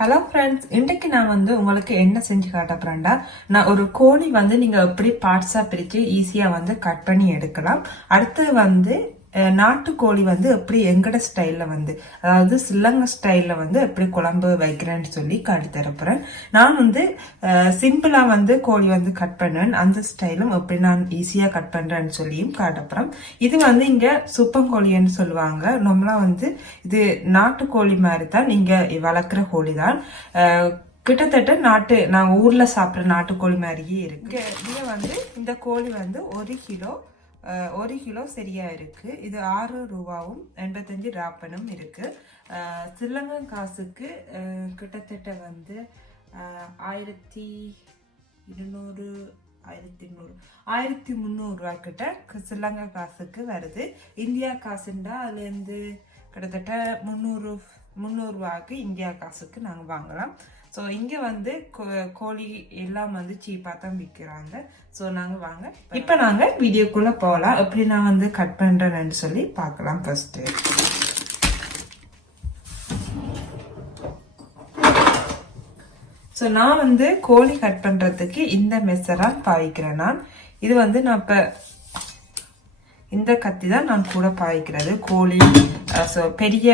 Hello friends, இன்றைக்கு நான் உங்களுக்கு என்ன செஞ்சு காட்ட போறேன்டா, நான் ஒரு கோழி நீங்க எப்படி பார்ட்ஸா பிரிச்சு ஈஸியா கட் பண்ணி எடுக்கலாம். அடுத்து நாட்டுக்கோழி எப்படி எங்கட ஸ்டைல்ல அதாவது சில்லங்க ஸ்டைல்ல எப்படி குழம்பு வைக்கிறேன்னு சொல்லி காட்டி தரப்போறேன். நான் சிம்பிளா கோழி கட் பண்ணுவேன். அந்த ஸ்டைலும் எப்படி நான் ஈஸியா கட் பண்றேன்னு சொல்லியும் காட்டப்புறேன். இது இங்க சுப்பங்கோழின்னு சொல்லுவாங்க. நம்மளா இது நாட்டுக்கோழி மாதிரி தான், நீங்க வளர்க்குற கோழி தான். கிட்டத்தட்ட நான் ஊர்ல சாப்பிட்ற நாட்டுக்கோழி மாதிரியே இருக்கு. இங்க இந்த கோழி 1 கிலோ சரியா இருக்கு. இது 6 ரூபாவும் 85 ராப்பனும் இருக்கு. சில்லங்க காசுக்கு கிட்டத்தட்ட 1200 1300 ரூபாய் கிட்ட சில்லங்க காசுக்கு வருது. இந்தியா காசுண்டா அதுல இருந்து கிட்டத்தட்ட 300 ரூபாய்க்கு இந்தியா காசுக்கு நாங்க வாங்கலாம். ஸோ இங்கே கோழி எல்லாம் சீப்பாக தான் விற்கிறாங்க. ஸோ நாங்கள் வாங்க இப்போ நாங்கள் வீடியோக்குள்ளே போகலாம். எப்படி நான் கட் பண்ணுறேன்னு சொல்லி பார்க்கலாம். ஃபர்ஸ்ட்டு ஸோ நான் கோழி கட் பண்ணுறதுக்கு இந்த மெஷராக பாய்க்கிறேன். நான் இது நான் இப்போ இந்த கத்தி தான் நான் கூட பாய்க்கிறது. கோழி ஸோ பெரிய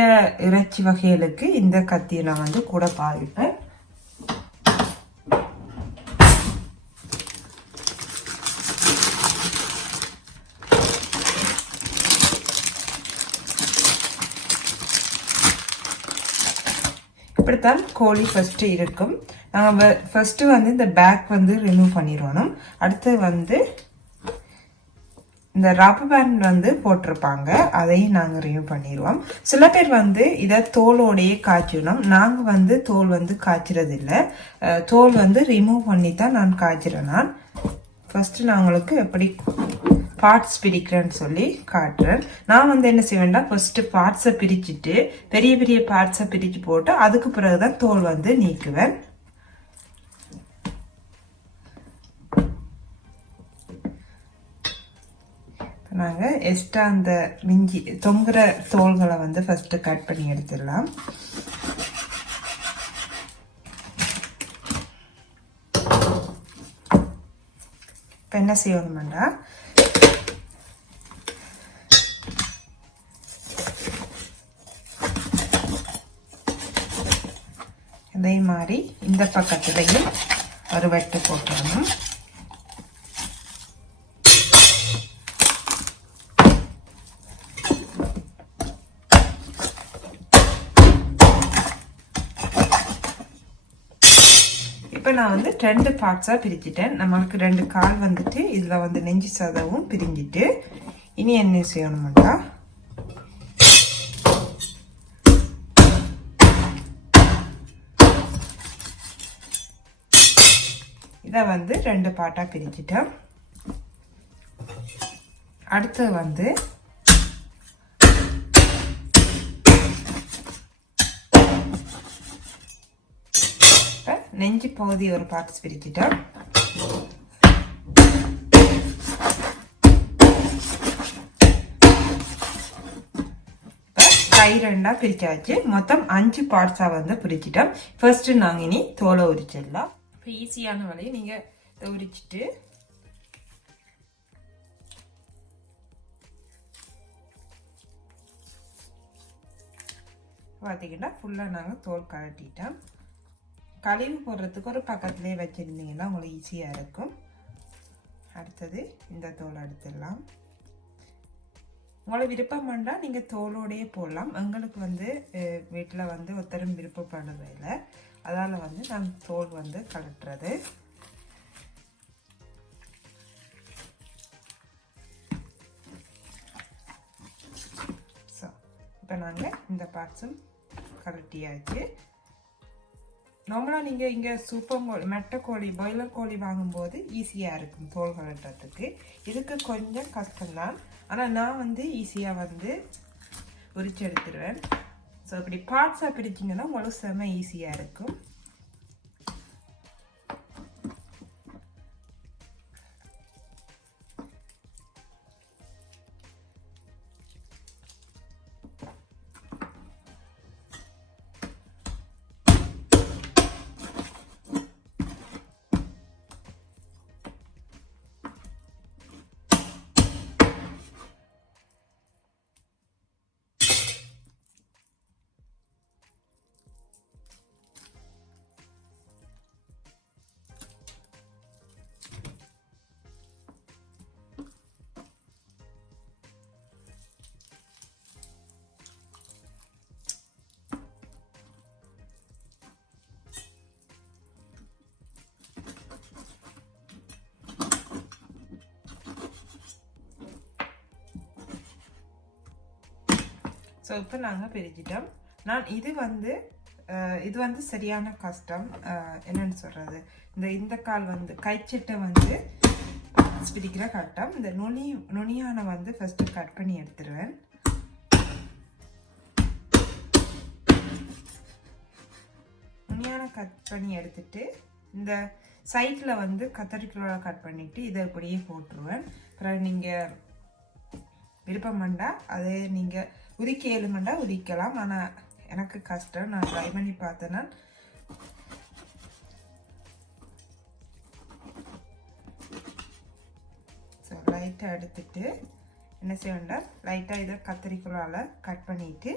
இறைச்சி வகைகளுக்கு இந்த கத்தியை நான் கூட பாய்ப்பேன். இப்படித்தான் கோழி ஃபர்ஸ்ட் இருக்கும். நாங்கள் ஃபர்ஸ்ட் இந்த பேக் ரிமூவ் பண்ணிடுவோம். அடுத்து இந்த ரப்பர் பேண்ட் போட்டிருப்பாங்க, அதையும் நாங்கள் ரிமூவ் பண்ணிடுவோம். சில பேர் இதை தோலோடையே காய்ச்சணும். நாங்கள் தோல் காய்ச்சறது இல்லை. தோல் ரிமூவ் பண்ணி தான் நான் காய்ச்சிறேன். நான் ஃபர்ஸ்ட் நான் உங்களுக்கு எப்படி பார்ட்ஸ் பிரிக்கிறேன்னு சொல்லி காட்டுறேன். நான் என்ன செய்வேன்டா, ஃபர்ஸ்ட் பார்ட்ஸை பிரிச்சுட்டு பெரிய பெரிய பார்ட்ஸை பிரிச்சு போட்டு அதுக்கு பிறகுதான் தோல் நீக்குவேன். நாங்க எக்ஸ்ட்ரா அந்த மிஞ்சி தொங்குற தோள்களை ஃபர்ஸ்ட் கட் பண்ணி எடுத்துடலாம். இப்போ என்ன செய்யணும்டா, அதே மாதிரி இந்த பக்கத்துலையும் ஒரு வெட்டு போட்டுடணும். இப்போ நான் 2 பார்ட்ஸாக பிரிச்சுட்டேன். நம்மளுக்கு 2 கால் இதில் நெஞ்சு சதவும் பிரிஞ்சிட்டு இனி என்ன செய்யணுமாட்டா, இதை 2 பார்ட்டாக பிரிச்சுட்டேன். அடுத்து நெஞ்சு பகுதி ஒரு பார்ட்ஸ் பிரிச்சுட்டேன். கை 2ஆ பிரிச்சாச்சு. மொத்தம் 5 பார்ட்ஸா பிரிச்சுட்டோம். ஃபர்ஸ்ட் நாங்க இனி தோலை உரிச்சிடலாம். இப்போ ஈஸியான வழியை நீங்க உரிச்சிட்டு பார்த்தீங்கன்னா ஃபுல்லா நாங்கள் தோல் கழட்டிட்டோம். கழிவு போடுறதுக்கு ஒரு பக்கத்துலேயே வச்சிருந்தீங்கன்னா உங்களுக்கு ஈஸியா இருக்கும். அடுத்தது இந்த தோல் எடுத்துடலாம். உங்களை விருப்பம் வேண்டாம் நீங்க தோலோடையே போடலாம். எங்களுக்கு வீட்டில் ஒருத்தரும் விருப்பப்படுறது இல்லை. அதால நான் தோல் கலட்டுறது. ஸோ இப்போ நாங்கள் இந்த பார்ட்ஸும் கலட்டியாச்சு. நார்மலாக நீங்கள் இங்கே சூப்பர் மெட்டை கோழி பாய்லர் கோழி வாங்கும்போது ஈஸியாக இருக்கும் தோல் கலட்டுறதுக்கு. இதுக்கு கொஞ்சம் கஷ்டம்தான். ஆனால் நான் ஈஸியாக உரிச்சு எடுத்துருவேன். ஸோ இப்படி பார்ட்ஸாக பிரிச்சிங்கன்னா உங்களுக்கு செம்ம ஈஸியாக இருக்கும். இப்போ நாங்கள் பிரிச்சிட்டோம். நான் இது வந்து சரியான கஷ்டம். என்னன்னு சொல்கிறது, இந்த கால் வந்து கைச்சட்டை வந்து பிடிக்கிற கட்டம். இந்த நுனியான வந்து ஃபஸ்ட்டு கட் பண்ணி எடுத்துருவேன். நுனியான கட் பண்ணி எடுத்துட்டு இந்த சைடில் வந்து கத்தரிக்கோலை கட் பண்ணிவிட்டு இதை அப்படியே போட்டுருவேன். அப்புறம் நீங்கள் விருப்பமாண்டா அதே நீங்கள் உரிக்க ஏழுமண்டா உரிக்கலாம். ஆனால் எனக்கு கஷ்டம், நான் ட்ரை பண்ணி பார்த்தேன்னா ஸோ லைட்டாக எடுத்துட்டு என்ன செய்ய வேண்டாம், லைட்டாக இதை கத்தரிக்கோலால் கட் பண்ணிவிட்டு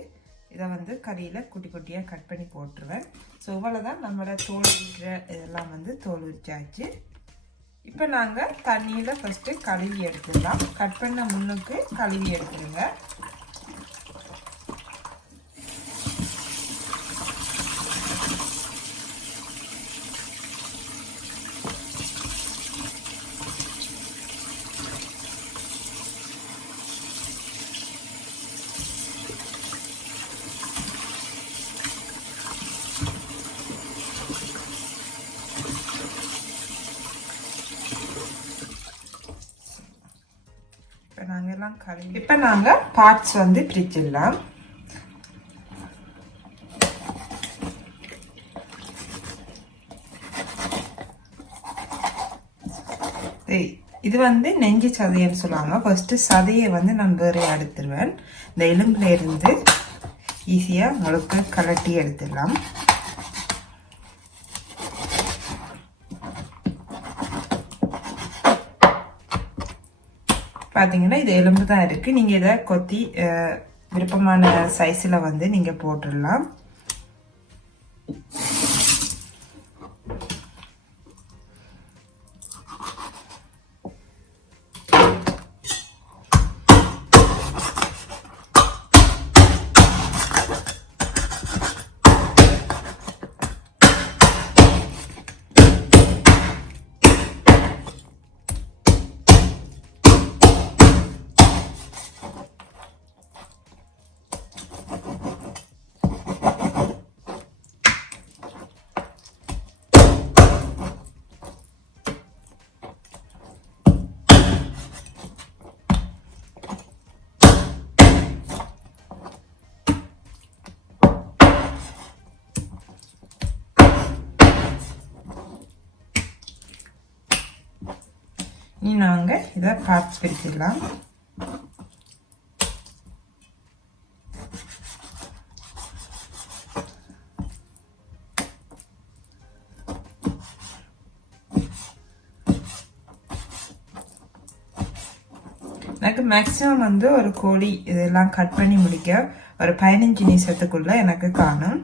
இதை வந்து கறியில் குட்டி குட்டியாக கட் பண்ணி போட்டுருவேன். ஸோ இவ்வளோதான் நம்மளோட தோல் உரிக்கிற இதெல்லாம் வந்து தோல் உரிச்சாச்சு. இப்போ நாங்கள் தண்ணியில் ஃபஸ்ட்டு கழுவி எடுத்துடலாம். கட் பண்ண முன்னுக்கு கழுவி எடுத்துடுங்க. இப்போ நாங்கள் பார்ட்ஸ் வந்து பிரிச்சிடலாம். இது வந்து நெஞ்சு சதைன்னு சொல்லுவாங்க. ஃபர்ஸ்ட்டு சதையை வந்து நான் வேற எடுத்துருவேன். இந்த எலும்புல இருந்து ஈஸியாக முழுக்க கலட்டி எடுத்துடலாம். பார்த்தீங்கன்னா இது எலும்பு தான் இருக்குது. நீங்கள் இதை கொத்தி விருப்பமான சைஸில் வந்து நீங்கள் போட்டுடலாம். இனி நாங்கள் இதை பார்ட்ஸ் பிரிச்சிடலாம். எனக்கு மேக்ஸிமம் வந்து ஒரு கோழி இதெல்லாம் கட் பண்ணி முடிக்க ஒரு 15 நிமிஷத்துக்குள்ள எனக்கு காணும்.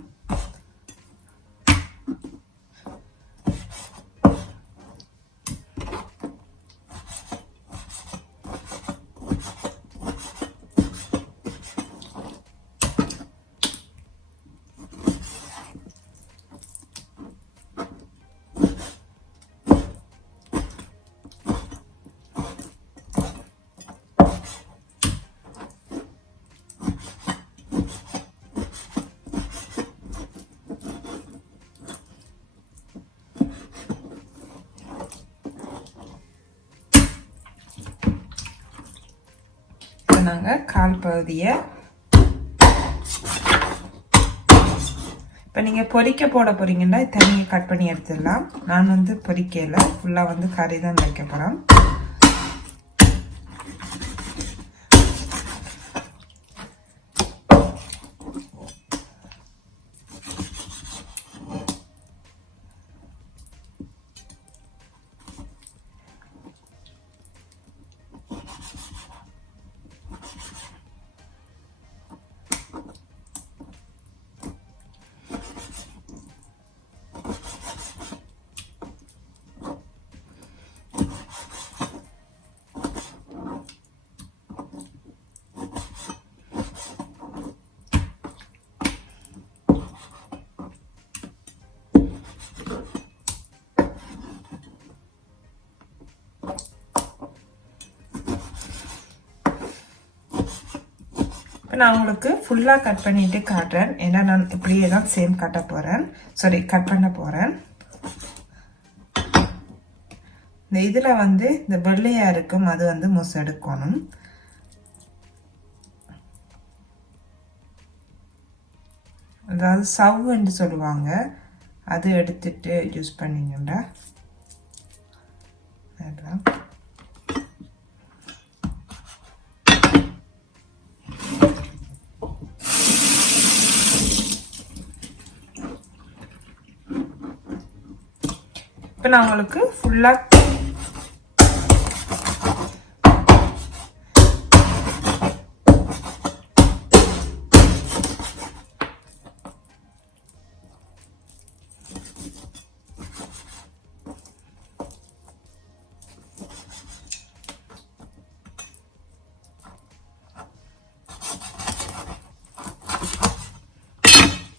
நாங்கள் கால் பகுதியை இப்போ நீங்கள் பொரிக்க போட போறீங்கன்னா தண்ணியை கட் பண்ணி எடுத்துடலாம். நான் வந்து பொரிக்கல, ஃபுல்லாக வந்து கறி தான் வைக்க போகிறேன். இப்போ நான் உங்களுக்கு ஃபுல்லாக கட் பண்ணிட்டு காட்டுறேன். ஏன்னா நான் இப்படியே தான் சேம் கட் பண்ண போகிறேன். இந்த இதில் வந்து இந்த வெள்ளையா இருக்கும், அது வந்து முசு எடுக்கணும். அதாவது சவ்வுன்னு சொல்லுவாங்க, அது எடுத்துட்டு யூஸ் பண்ணிங்கண்டா அதான். இப்போ நான் உங்களுக்கு ஃபுல்லாக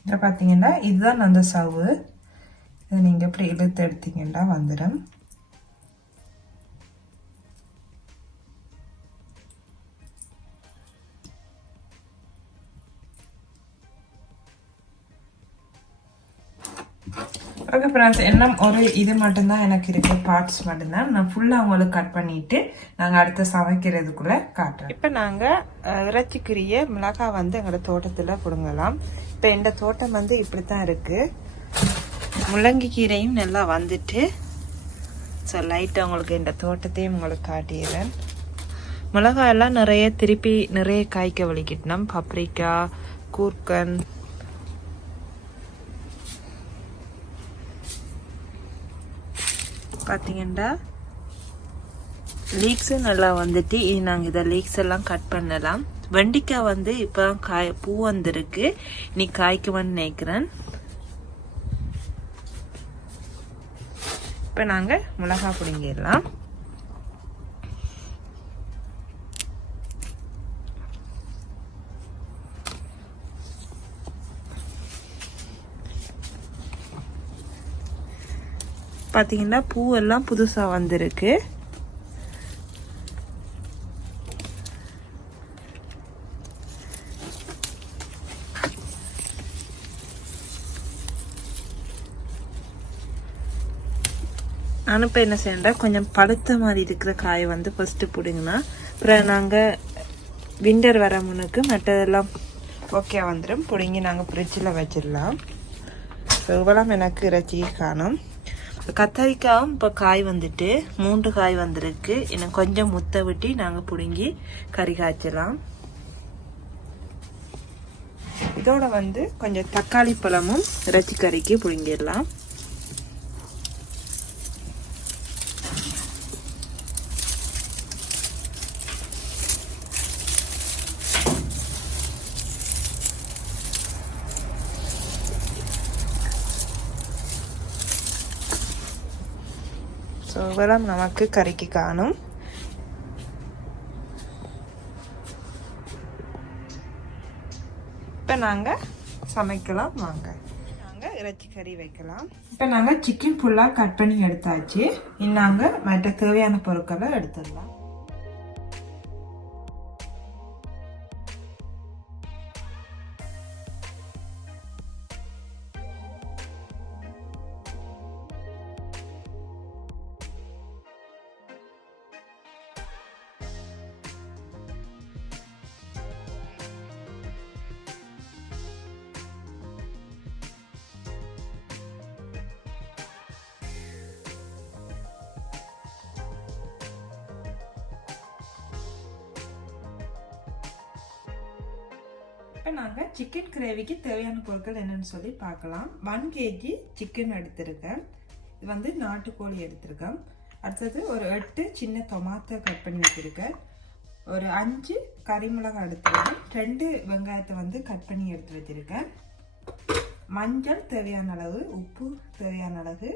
இதை பார்த்தீங்கன்னா இதுதான் அந்த சவ்வு. இதை நீங்கள் இப்படி இழுத்து எடுத்தீங்கன்னா வந்துடும். ஓகே ஃப்ரெண்ட்ஸ், என்ன ஒரு இது மட்டும்தான் எனக்கு இருக்கு, பார்ட்ஸ் மட்டும்தான். நான் ஃபுல்லாக உங்களுக்கு கட் பண்ணிட்டு நாங்கள் அடுத்த சமைக்கிறதுக்குள்ள காட்டுறோம். இப்போ நாங்கள் இறைச்சிக்குரிய மிளகாய் வந்து எங்களோட தோட்டத்தில் பிடுங்கலாம். இப்போ எங்கள் தோட்டம் வந்து இப்படித்தான் இருக்கு. முள்ளங்கி கீரையும் நல்லா வந்துட்டு, ஸோ லைட்டாக உங்களுக்கு இந்த தோட்டத்தையும் உங்களுக்கு காட்டிடுறேன். மிளகாயெல்லாம் நிறைய காய்க்க வலிக்கிட்டோம். பப்ரிக்கா, கூர்க்கன், பார்த்தீங்கன்னா லீக்ஸும் நல்லா வந்துட்டு. நாங்கள் இதை லீக்ஸ் எல்லாம் கட் பண்ணலாம். வெண்டிக்காய் வந்து இப்போ பூ வந்திருக்கு, நீ காய்க்குவான்னு நினைக்கிறேன். இப்போ நாங்கள் மிளகாய் பிடிங்கிடலாம். பார்த்தீங்கன்னா பூவெல்லாம் புதுசாக வந்திருக்கு. நான் இப்போ என்ன செய்யறேன், கொஞ்சம் பழுத்த மாதிரி இருக்கிற காயை வந்து ஃபர்ஸ்ட் பிடுங்கினா, அப்புறம் நாங்கள் விண்டர் வர முன்னுக்கு மற்றதெல்லாம் ஓகே வந்துடும். பிடுங்கி நாங்கள் ஃப்ரிட்ஜில் வச்சிடலாம். இவ்வளோ எனக்கு இறைச்சி காணும். கத்தரிக்காயும் இப்போ காய் வந்துட்டு 3 காய் வந்திருக்கு. இன்னும் கொஞ்சம் முத்த விட்டி நாங்கள் பிடுங்கி கறி காய்ச்சலாம். இதோட வந்து கொஞ்சம் தக்காளி பழமும் இறைச்சி கறிக்கு பிடுங்கிடலாம். ஸோ இதெல்லாம் நமக்கு கறிக்கு காணும். இப்போ நாங்கள் சமைக்கலாம் வாங்க. நாங்கள் இறைச்சி கறி வைக்கலாம். இப்போ நாங்கள் சிக்கன் ஃபுல்லாக கட் பண்ணி எடுத்தாச்சு. நாங்கள் மற்ற தேவையான பொருட்களை எடுத்துடலாம். இப்போ நாங்கள் சிக்கன் கிரேவிக்கு தேவையான பொருட்கள் என்னென்னு சொல்லி பார்க்கலாம். 1 kg சிக்கன் எடுத்திருக்கேன். இது வந்து நாட்டுக்கோழி எடுத்திருக்கேன். அடுத்தது ஒரு 8 சின்ன டொமாட்டோ கட் பண்ணி வச்சுருக்கேன். ஒரு 5 கறிமிளகாய் எடுத்துருக்கேன். 2 வெங்காயத்தை வந்து கட் பண்ணி எடுத்து வச்சுருக்கேன். மஞ்சள் தேவையான அளவு, உப்பு தேவையான அளவு,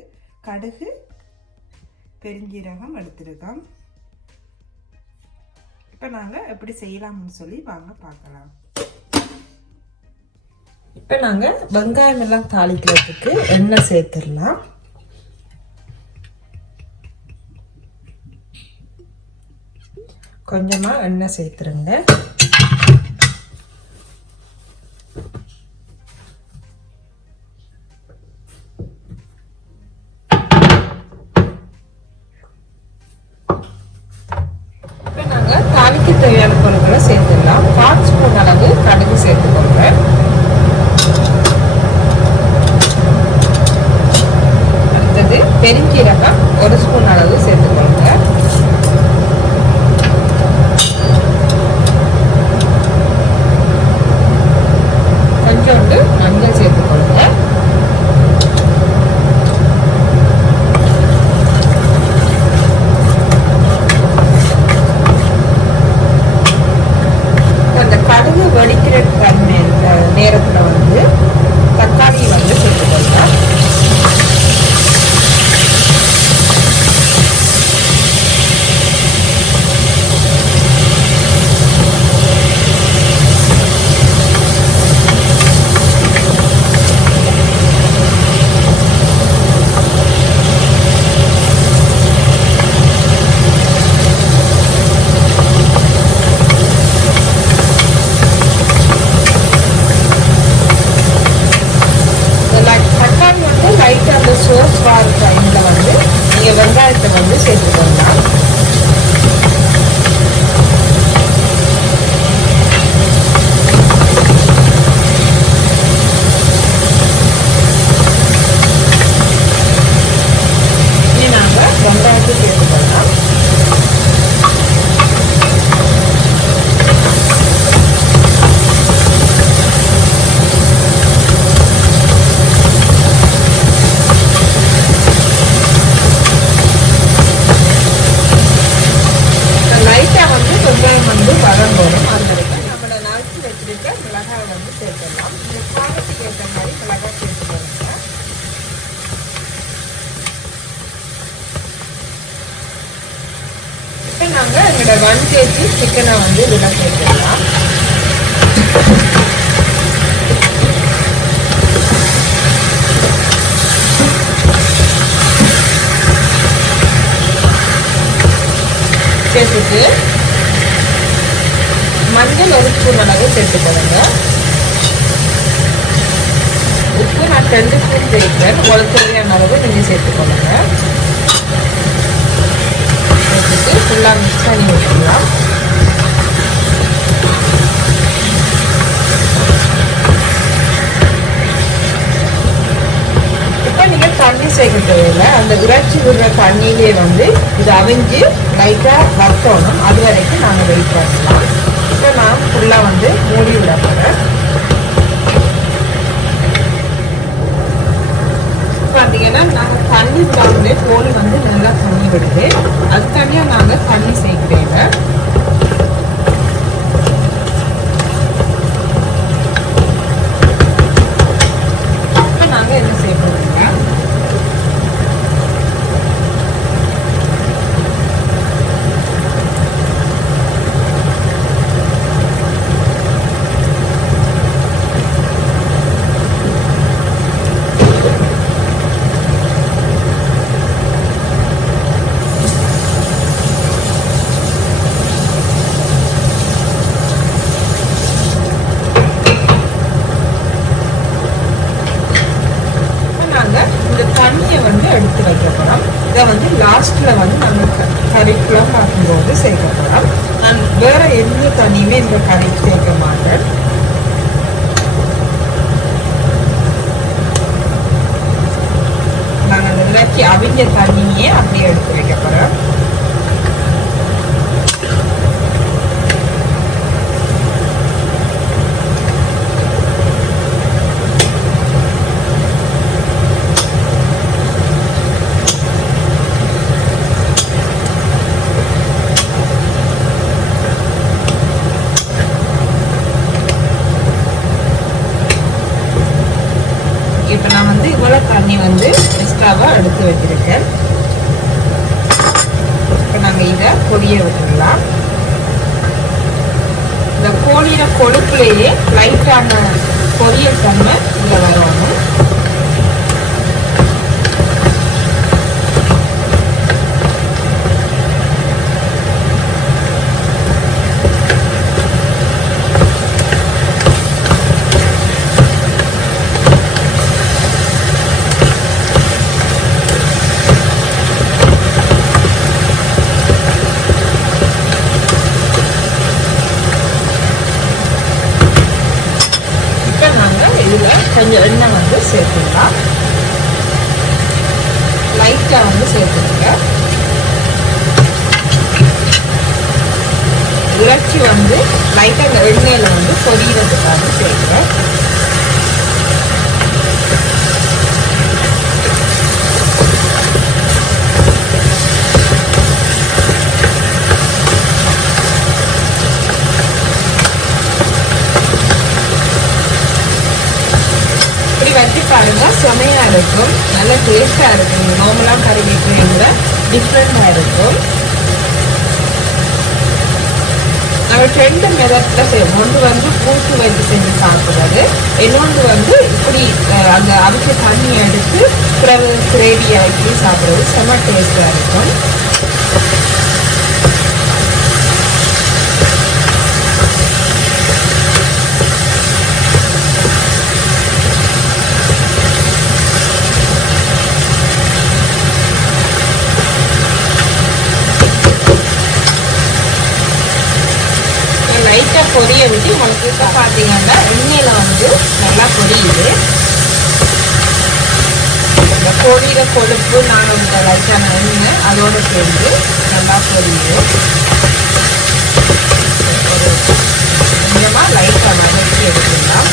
கடுகு, பெருஞ்சீரகம் எடுத்திருக்கோம். இப்போ நாங்கள் எப்படி செய்யலாம்னு சொல்லி வாங்க பார்க்கலாம். இப்போ நாங்கள் வெங்காயம் எல்லாம் தாளிக்கிறதுக்கு எண்ணெய் சேர்த்துடலாம். கொஞ்சமாக எண்ணெய் சேர்த்துருங்க. இப்போ நாங்கள் தாளிக்கு தேவையான பொருட்களை சேர்த்துடலாம். 1/4 ஸ்பூன் அளவு கடுகு சேர்த்துக்கொள்கிறேன். அடுத்தது பெருஞ்சீரகம் 1 ஸ்பூன் அளவு சேர்த்துக்கொள்கிறேன். கொஞ்சோண்டு மஞ்சள் சேர்த்துக்கொள்கிறேன். வடிக்கிற நேரத்தில் வந்து தக்காளி வந்து சேர்த்துக்கொள்ளலாம். சோஸ் வார டைமில் வந்து நீங்கள் வெங்காயத்தை வந்து சேர்த்துக்கொள்ளலாம். இனி நாங்கள் வெங்காயத்தை சேர்த்துக்கொள்ளலாம். வெங்காயம் வந்து வதங்கணும். அது வரைக்கும் நம்மளை நறுக்கி வச்சிருக்க மிளகாய் வந்து சேர்த்துடலாம். இந்த காரத்துக்கு ஏற்ற மாதிரி மிளகாய் சேர்த்துக்கோங்க. இப்போ நாங்கள் எங்களோட 1 kg சிக்கனை வந்து இதில் சேர்த்துடலாம். சேர்த்துட்டு மஞ்சள் 1 ஸ்பூன் அளவு சேர்த்துக்கொள்ளுங்க. உப்பு நான் 2 ஸ்பூன் சேர்க்கிறேன். உங்களுக்கு தேவையான அளவு நீங்கள் சேர்த்துக்கொள்ளுங்க. சேர்த்துட்டு ஃபுல்லாக மிக்ஸ் பண்ணி வச்சுக்கலாம். இப்போ நீங்கள் தண்ணி சேர்க்க தேவையில்லை. அந்த இறைச்சி விடுற தண்ணியிலே வந்து இது அவிஞ்சு லைட்டாக வத்தணும். அது வரைக்கும் நாங்கள் வெயிட் பண்ணலாம். இப்போ நான் ஃபுல்லாக வந்து மூடி விட போகிறேன். பார்த்தீங்கன்னா நாங்கள் தண்ணி விடாமலே கோழி வந்து நல்லா தண்ணி விடுது. அது தனியாக நாங்கள் தண்ணி சேர்க்கிறேங்க. இப்போ நாங்கள் என்ன சேர்க்கணுங்க, தண்ணியை வந்து எடுத்து வைக்க போகிறோம். இதை வந்து லாஸ்ட்டில் வந்து நம்ம கறிக்குலாம் பார்க்கும்போது சேர்க்க போகிறோம். நான் வேறு எந்த தண்ணியுமே இந்த கறிக்கு சேர்க்க மாட்டேன். நான் அந்த இறைச்சி அவிஞ்ச தண்ணியே அப்படியே எடுத்து வைக்க போகிறேன். இப்போ நான் வந்து இவ்வளோ தண்ணி வந்து எக்ஸ்ட்ராவாக எடுத்து வச்சிருக்கேன். இப்போ நாங்கள் இதை பொரிய விட்டுடலாம். இந்த கோழியோட கொழுப்புலேயே லைட்டான பொரியல் தன்மை இதில் வரணும். லைட்டாக வந்து சேர்த்துருங்க. இறைச்சி வந்து லைட்டாக இந்த எண்ணெயில் வந்து பொரியறதுக்காக சேர்க்கிறேன். வச்சு பாருங்க, செமையா இருக்கும், நல்ல டேஸ்டா இருக்கும். நார்மலா கறி வைக்கிறீங்க டிஃப்ரெண்டா இருக்கும். நம்ம 2 மெத்தட்ல செய்வோம். ஒன்று வந்து பூட்டு வச்சு செஞ்சு சாப்பிடுறது, இன்னொன்று வந்து இப்படி அந்த அவிச்ச தண்ணி எடுத்து பிறகு கிரேவி ஆக்கி சாப்பிடுறது செம்ம டேஸ்டா இருக்கும். லைட்டாக பொரிய விட்டு உங்களுக்கு இப்போ பார்த்தீங்கன்னா எண்ணெயில் வந்து நல்லா பொரியுது. இந்த பொரியிற கொழுப்பு நாங்கள் இந்த லைட்டான எண்ணெய் அதோடு சேர்ந்து நல்லா பொரியுது. ஒரு கொஞ்சமாக லைட்டாக வதக்கி எடுத்துக்கலாம்.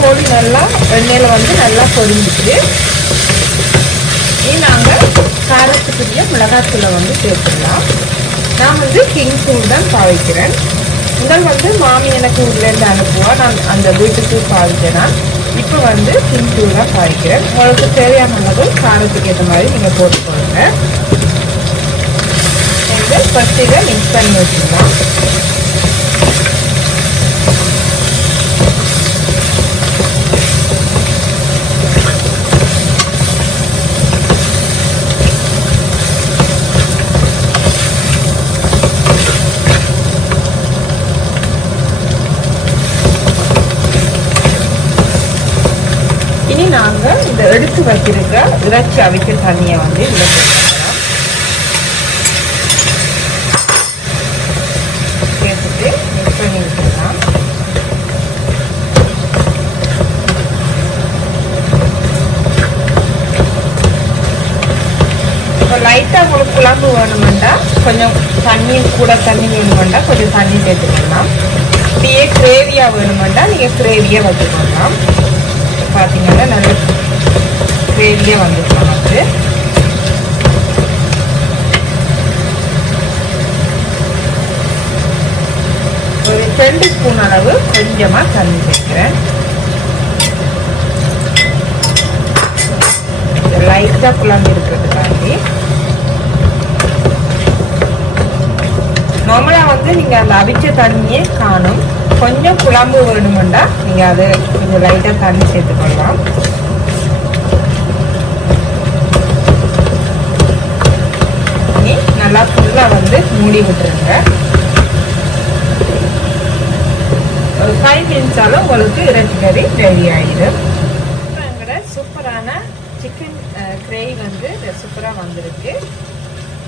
கோழி நல்லா எண்ணெயில் வந்து நல்லா பொரிஞ்சிட்டு நாங்கள் காரத்துக்குரிய மிளகாத்தூளை வந்து சேர்த்துடலாம். நான் வந்து கிங் தூள் தான் பாவிக்கிறேன். முதல் வந்து மாமி எனக்கு ஊர்லேருந்து அனுப்புவா, நான் அந்த வீட்டுக்கு பாவிக்கிறேன். இப்போ வந்து கிங் தூள் தான் பாவிக்கிறேன். உங்களுக்கு தேவையான அளவு காரத்துக்கு ஏற்ற மாதிரி நீங்கள் போட்டுக்கோங்க. ஃபர்ஸ்ட் இதை மிக்ஸ் பண்ணி வச்சுக்கலாம். இனி நாங்கள் இந்த எடுத்து வச்சிருக்க இறைச்சி அவிக்க தண்ணியை வந்து இதில் சேர்த்துட்டு மிக்ஸ் பண்ணி விட்டுடலாம். இப்போ லைட்டாக உங்களுக்கு குழம்பு வேணுமெண்டா கொஞ்சம் தண்ணி கூட தண்ணி வேணுமெண்டா கொஞ்சம் தண்ணி சேர்த்துக்கலாம். இப்படியே கிரேவியாக வேணுமெண்டா நீங்கள் கிரேவியாக வச்சுக்கலாம். பார்த்தீங்கன்னா நல்ல கிரேவியாக வந்துருக்கோம். வந்து ஒரு 2 ஸ்பூன் அளவு கொஞ்சமாக தண்ணி சேர்க்கிறேன். லைட்டாக குழம்பு இருக்கிறதுக்காண்டி. நார்மலாக வந்து நீங்கள் அந்த அவிச்ச தண்ணியே காணும். கொஞ்சம் குழம்பு வேணுமெண்டா நீங்கள் அதை கொஞ்சம் லைட்டாக தண்ணி சேர்த்துக்கொள்ளலாம். நல்லா ஃபுல்லாக வந்து மூடி விட்டுருங்க. ஒரு 5 மினிட்ஸாலும் உங்களுக்கு இறைச்சி கறி ரெடி ஆகிடும். எங்களோட சூப்பரான சிக்கன் கிரேவி வந்து சூப்பராக வந்திருக்கு.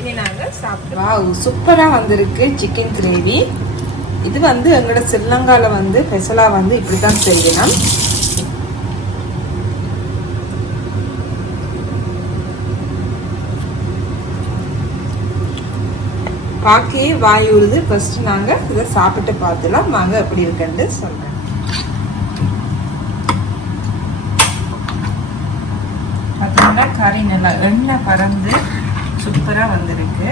இனி நாங்கள் சாப்பிடுவோம். சூப்பராக வந்திருக்கு சிக்கன் கிரேவி. இது வந்து எங்களோட ஸ்ரீலங்காவில் வந்து ஸ்பெஷலாக வந்து இப்படி தான் செய்யணும். பாக்கி வாய் உழுது. ஃபர்ஸ்ட் நாங்கள் இதை சாப்பிட்டு பார்த்துலாம் வாங்க எப்படி இருக்குன்னு சொல்கிறேன். பார்த்தீங்கன்னா கறி நல்லா எண்ணெய் பறந்து சூப்பராக வந்திருக்கு.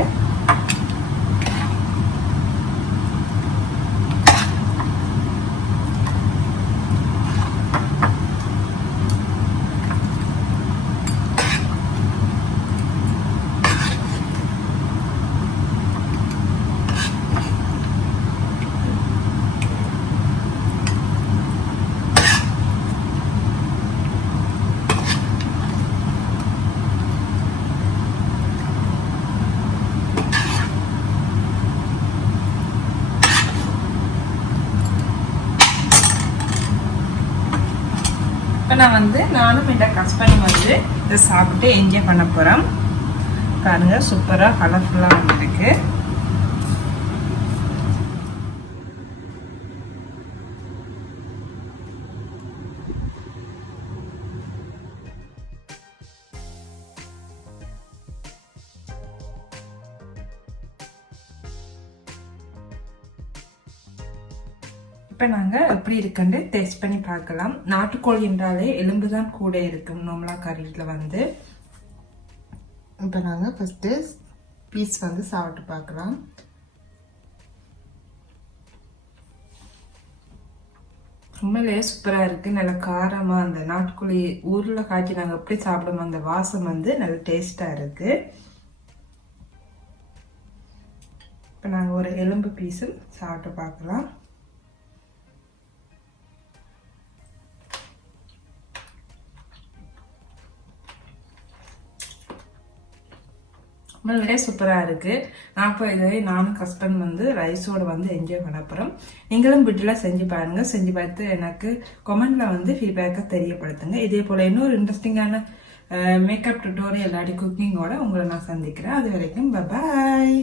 இப்போ நான் வந்து நானும் இந்த கஸ்பனி வந்து இதை சாப்பிட்டு என்ஜாய் பண்ண போகிறேன். பாருங்க சூப்பராக கலர்ஃபுல்லாக வந்துருக்கு. இப்போ நாங்கள் எப்படி இருக்குன்னு டேஸ்ட் பண்ணி பார்க்கலாம். நாட்டுக்கோழி என்றாலே எலும்பு தான் கூட இருக்கும் நோமலா கறியில் வந்து. இப்போ நாங்கள் ஃபஸ்ட்டு பீஸ் வந்து சாப்பிட்டு பார்க்கலாம். உண்மையிலேயே சூப்பராக இருக்குது. நல்ல காரமாக அந்த நாட்டுக்கோழி ஊரில் காய்ச்சி நாங்கள் எப்படி சாப்பிடுவோம் அந்த வாசம் வந்து நல்ல டேஸ்ட்டாக இருக்குது. இப்போ நாங்கள் ஒரு எலும்பு பீஸும் சாப்பிட்டு பார்க்கலாம். உண்மையிலே சூப்பராக இருக்குது. நான் இப்போ இதுவே நானும் ஹஸ்பண்ட் வந்து ரைஸோடு வந்து என்ஜாய் பண்ண போகிறோம். நீங்களும் வீட்டில் செஞ்சு பாருங்கள். செஞ்சு பார்த்து எனக்கு கமெண்டில் வந்து ஃபீட்பேக்கை தெரியப்படுத்துங்க. இதே போல் இன்னொரு இன்ட்ரெஸ்டிங்கான மேக்கப் டுட்டோரியல் இல்லாட்டி குக்கிங்கோட உங்களை நான் சந்திக்கிறேன். அது வரைக்கும் பாய்.